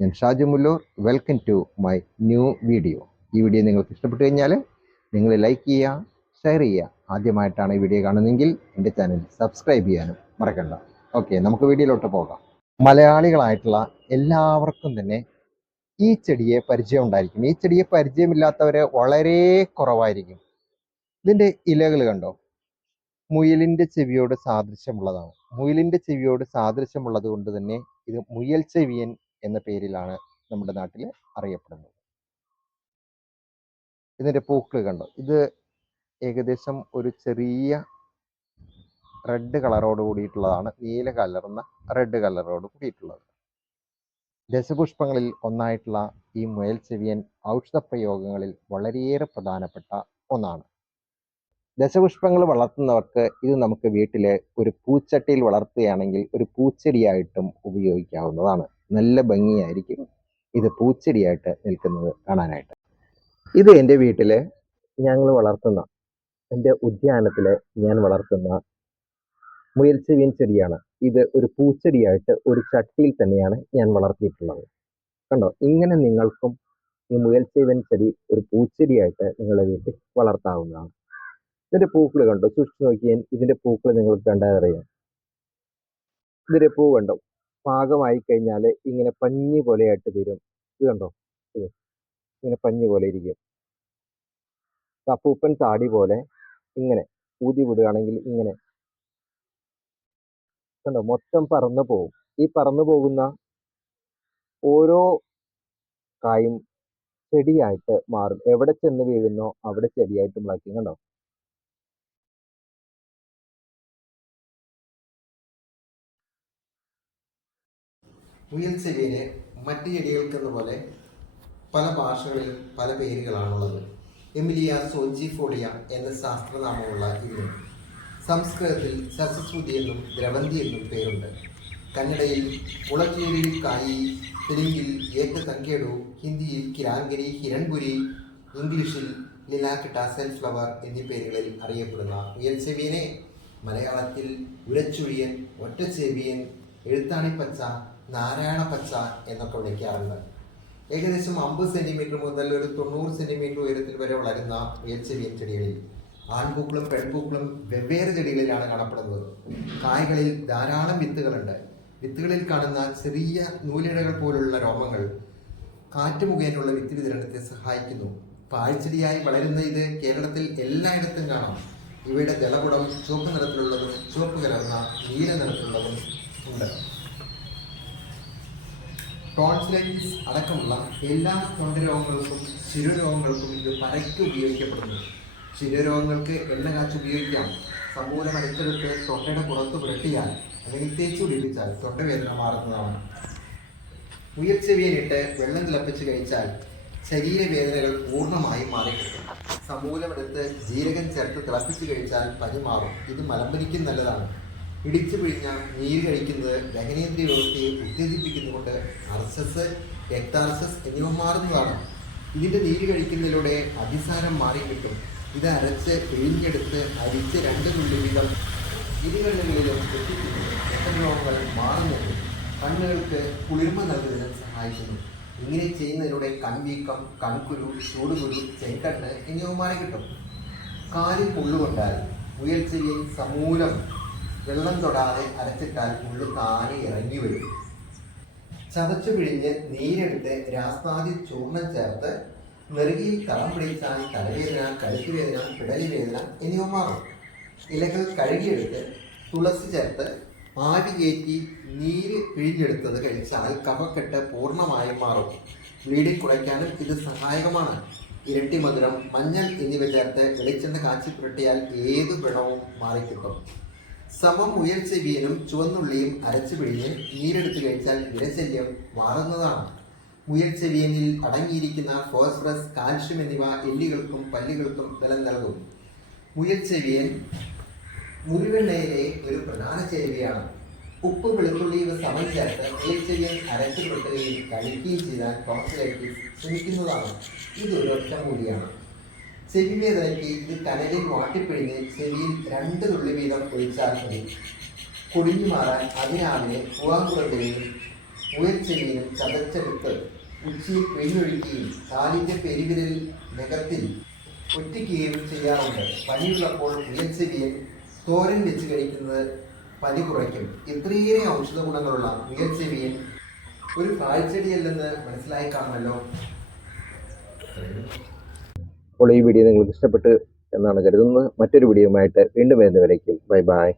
ഞാൻ Shaju Mullur. Welcome to my new video. ഈ video നിങ്ങൾക്ക് ഇഷ്ടപ്പെട്ടു കഴിഞ്ഞാൽ നിങ്ങൾ ലൈക്ക് ചെയ്യുക, ഷെയർ ചെയ്യുക. ആദ്യമായിട്ടാണ് ഈ വീഡിയോ കാണുന്നതെങ്കിൽ എൻ്റെ ചാനൽ സബ്സ്ക്രൈബ് ചെയ്യാനും മറക്കണ്ട. ഓക്കെ, നമുക്ക് വീഡിയോയിലോട്ട് പോകാം. മലയാളികളായിട്ടുള്ള എല്ലാവർക്കും തന്നെ ഈ ചെടിയെ പരിചയം ഉണ്ടായിരിക്കും. ഈ ചെടിയെ പരിചയമില്ലാത്തവരെ വളരെ കുറവായിരിക്കും. ഇതിൻ്റെ ഇലകൾ കണ്ടോ? മുയലിൻ്റെ ചെവിയോട് സാദൃശ്യമുള്ളതാണ്. മുയലിൻ്റെ ചെവിയോട് സാദൃശ്യമുള്ളത് കൊണ്ട് തന്നെ ഇത് മുയൽ ചെവിയൻ എന്ന പേരിലാണ് നമ്മുടെ നാട്ടിൽ അറിയപ്പെടുന്നത്. ഇതിൻ്റെ പൂക്കൾ കണ്ടോ? ഇത് ഏകദേശം ഒരു ചെറിയ റെഡ് കളറോട് കൂടിയിട്ടുള്ളതാണ്. നീല കലർന്ന റെഡ് കളറോട് കൂടിയിട്ടുള്ളത്. ദശപുഷ്പങ്ങളിൽ ഒന്നായിട്ടുള്ള ഈ മുയൽ ചെവിയൻ ഔഷധ പ്രയോഗങ്ങളിൽ വളരെയേറെ പ്രധാനപ്പെട്ട ഒന്നാണ്. ദശപുഷ്പങ്ങൾ വളർത്തുന്നവർക്ക് ഇത് നമുക്ക് വീട്ടിൽ ഒരു പൂച്ചട്ടിയിൽ വളർത്തുകയാണെങ്കിൽ ഒരു പൂച്ചെടിയായിട്ടും ഉപയോഗിക്കാവുന്നതാണ്. നല്ല ഭംഗിയായിരിക്കും ഇത് പൂച്ചെടിയായിട്ട് നിൽക്കുന്നത് കാണാനായിട്ട്. ഇത് എൻ്റെ വീട്ടിൽ ഞങ്ങൾ വളർത്തുന്ന, എൻ്റെ ഉദ്യാനത്തിൽ ഞാൻ വളർത്തുന്ന മുയൽ ചെവിയൻ ചെടിയാണ്. ഇത് ഒരു പൂച്ചെടിയായിട്ട് ഒരു ചട്ടിയിൽ തന്നെയാണ് ഞാൻ വളർത്തിയിട്ടുള്ളത്. കണ്ടോ? ഇങ്ങനെ നിങ്ങൾക്കും ഈ മുയൽ ചെവിയൻ ചെടി ഒരു പൂച്ചെടിയായിട്ട് നിങ്ങളുടെ വീട്ടിൽ വളർത്താവുന്നതാണ്. ഇതിന്റെ പൂക്കൾ കണ്ടോ? സൂക്ഷിച്ചു നോക്കിയാൽ ഇതിന്റെ പൂക്കൾ നിങ്ങൾക്ക് കണ്ടാൽ അറിയാം. ഇതിന്റെ പൂ കണ്ടോ? പാകമായി കഴിഞ്ഞാൽ ഇങ്ങനെ പഞ്ഞി പോലെയായിട്ട് തീരും. ഇത് കണ്ടോ? ഇത് ഇങ്ങനെ പഞ്ഞി പോലെ ഇരിക്കും. അപ്പൂപ്പൻ താടി പോലെ ഇങ്ങനെ ഊതി വിടുകയാണെങ്കിൽ ഇങ്ങനെ കണ്ടോ? മൊത്തം പറന്നു പോകും. ഈ പറന്നു പോകുന്ന ഓരോ കായും ചെടിയായിട്ട് മാറും. എവിടെ ചെന്ന് വീഴുന്നോ അവിടെ ചെടിയായിട്ട് മുളയ്ക്കും. കണ്ടോ? മുയൽ ചെവിയന് മറ്റു ചെടികൾക്കെന്ന പോലെ പല ഭാഷകളിൽ പല പേരുകളാണുള്ളത്. എമിലിയ സോഞ്ചിഫോളിയ എന്ന ശാസ്ത്രനാമമുള്ള ഇതിന് സംസ്കൃതത്തിൽ സരസ്വതി എന്നും ദ്രവന്തി എന്നും പേരുണ്ട്. കന്നഡയിൽ മുളച്ചേരി കായി, തെലുങ്കിൽ ഏറ്റ തങ്കേടു, ഹിന്ദിയിൽ കിരാങ്കരി, ഹിരൺപുരി, ഇംഗ്ലീഷിൽ ലിലാക്കിട്ട, സെൽഫ്ലവർ എന്നീ പേരുകളിൽ അറിയപ്പെടുന്ന മുയൽ ചെവിയനെ മലയാളത്തിൽ ഉരച്ചുഴിയൻ, ഒറ്റച്ചെവിയൻ, എഴുത്താണിപ്പച്ച, നാരായണ പച്ച എന്നൊക്കെ വിളിക്കാറുണ്ട്. ഏകദേശം 50 സെന്റിമീറ്റർ മുതൽ ഒരു 90 സെന്റിമീറ്റർ ഉയരത്തിൽ വരെ വളരുന്ന മുയൽ ചെവിയൻ ചെടികളിൽ ആൺപൂക്കളും പെൺപൂക്കളും വെവ്വേറെ ചെടികളിലാണ് കാണപ്പെടുന്നത്. കായ്കളിൽ ധാരാളം വിത്തുകളുണ്ട്. വിത്തുകളിൽ കാണുന്ന ചെറിയ നൂലിഴകൾ പോലുള്ള രോമങ്ങൾ കാറ്റ് മുഖേനയുള്ള വിത്ത് വിതരണത്തെ സഹായിക്കുന്നു. പാഴ്ചെടിയായി വളരുന്ന ഇത് കേരളത്തിൽ എല്ലായിടത്തും കാണാം. ഇവയുടെ ജലകുടം ചുവപ്പ് നിറത്തിലുള്ളതും ചുവപ്പ് കലർന്ന നീല നിറത്തിലുള്ളതും ഉണ്ട്. ടോൺസിലൈറ്റിസ് അടക്കമുള്ള എല്ലാ തൊണ്ടരോഗങ്ങൾക്കും ശിരോരോഗങ്ങൾക്കും ഇത് പരക്കെ ഉപയോഗിക്കപ്പെടുന്നു. ശിരോരോഗങ്ങൾക്ക് എണ്ണ കാച്ച് ഉപയോഗിക്കാം. സമൂലം അരിച്ചെടുത്ത് തൊണ്ടയുടെ പുറത്ത് പുരട്ടിയാൽ അല്ലെങ്കിൽ തേച്ചു പിടിപ്പിച്ചാൽ തൊണ്ടവേദന മാറുന്നതാണ്. മുയൽ ചെവിയനിട്ട് വെള്ളം തിളപ്പിച്ച് കഴിച്ചാൽ ശരീരവേദനകൾ പൂർണ്ണമായും മാറിക്കിട്ടും. സമൂലമെടുത്ത് ജീരകം ചേർത്ത് തിളപ്പിച്ച് കഴിച്ചാൽ പനി മാറും. ഇത് മലമ്പനിക്കും നല്ലതാണ്. ഇടിച്ചു പിഴിഞ്ഞ നീര് കഴിക്കുന്നത് ദഹനേന്ദ്രിയ വ്യവസ്ഥയെ ഉത്തേജിപ്പിക്കുന്നതുകൊണ്ട് അർസസ്, രക്താർസസ് എന്നിവ മാറുന്നതാണ്. ഇതിൻ്റെ നീര് കഴിക്കുന്നതിലൂടെ അതിസാരം മാറിക്കിട്ടും. ഇത് അരച്ച് പിഴിഞ്ഞെടുത്ത് അരിച്ച് 2 തുള്ളി വീതം ഇരുകണ്ണുകളിലും എത്തിക്കുന്നു. രക്തരോഗങ്ങൾ മാറുന്നുണ്ട്. കണ്ണുകൾക്ക് കുളിർമ നൽകുന്നതിന് സഹായിക്കുന്നു. ഇങ്ങനെ ചെയ്യുന്നതിലൂടെ കൺവീക്കം, കൺകുരു, ചൂടുകുരു, ചെങ്കണ്ണ് എന്നിവ മാറിക്കിട്ടും. കാലിൽ പുള്ളുകൊണ്ടാൽ മുയൽ ചെവിയൻ സമൂലം വെള്ളം തൊടാതെ അരച്ചിട്ടാൽ പുള്ളു താനെ ഇറങ്ങി വരും. ചതച്ചു പിഴിഞ്ഞ് നീരെടുത്ത് രാസ്താദി ചൂർണം ചേർത്ത് നെറുകിയിൽ തളം പിടിച്ചാൽ തലവേദന, കഴുത്തുവേദന, പിടലിവേദന എന്നിവ മാറും. ഇലകൾ കഴുകിയെടുത്ത് തുളസി ചേർത്ത് ആവി കയറ്റി നീര് പിഴിഞ്ഞെടുത്തത് കഴിച്ചാൽ കഫക്കെട്ട് പൂർണ്ണമായും മാറും. വീടിൽ കുടയ്ക്കാനും ഇത് സഹായകമാണ്. ഇരട്ടി മധുരം, മഞ്ഞൾ എന്നിവ ചേർത്ത് വെളിച്ചെണ്ണ കാച്ചി പുരട്ടിയാൽ ഏതു വ്രണവും മാറിക്കിട്ടും. സമം മുയൽ ചെവിയനും ചുവന്നുള്ളിയും അരച്ചു പിഴിഞ്ഞ് നീരെടുത്ത് കഴിച്ചാൽ വിരശല്യം മാറുന്നതാണ്. മുയൽ ചെവിയനിൽ അടങ്ങിയിരിക്കുന്ന ഫോസ്ഫറസ്, കാൽഷ്യം എന്നിവ എല്ലുകൾക്കും പല്ലുകൾക്കും ബലം നൽകും. മുയൽ ചെവിയൻ മുഴുവെണ്ണയിലെ ഒരു പ്രധാന ചേരുവയാണ്. ഉപ്പ്, വെളുത്തുള്ളി ഇവ സമം ചേർത്ത് മുയൽ ചെവിയൻ അരച്ചു പുരട്ടുകയും കഴിക്കുകയും ചെയ്താൽ ടോൺസിലൈറ്റിസ് ശമിക്കുന്നതാണ്. ഇതൊരു ഒറ്റമൂലിയാണ്. ചെവി വേദനയ്ക്ക് ഇത് കനലിൽ വാട്ടിപ്പിഴിഞ്ഞ് ചെവിയിൽ 2 തുള്ളി വീതം ഒഴിച്ചാൽ മതി. കുടിഞ്ഞു മാറാൻ അതിരാവിലെ പൂവാങ്കുളന്റെയും മുയൽച്ചെവിയിലും ചതച്ചെടുത്ത് ഉച്ചിയിൽ പിഴിഞ്ഞൊഴിക്കുകയും കാലിൻ്റെ പെരുവിരലിൽ നഖത്തിൽ ഒറ്റിക്കുകയും ചെയ്യാറുണ്ട്. പനിയുള്ളപ്പോൾ മുയൽച്ചെവിയൻ തോരൻ വെച്ച് കഴിക്കുന്നത് പനി കുറയ്ക്കും. ഇത്രയേറെ ഔഷധ ഗുണങ്ങളുള്ള മുയൽച്ചെവിയൻ ഒരു കാഴ്ചടിയല്ലെന്ന് മനസ്സിലായി കാണുമല്ലോ. അപ്പോൾ ഈ വീഡിയോ നിങ്ങൾക്ക് ഇഷ്ടപ്പെട്ട് എന്നാണ് കരുതുന്നത്. മറ്റൊരു വീഡിയോയുമായിട്ട് വീണ്ടും വരുന്നവരേക്കും ബൈ ബൈ.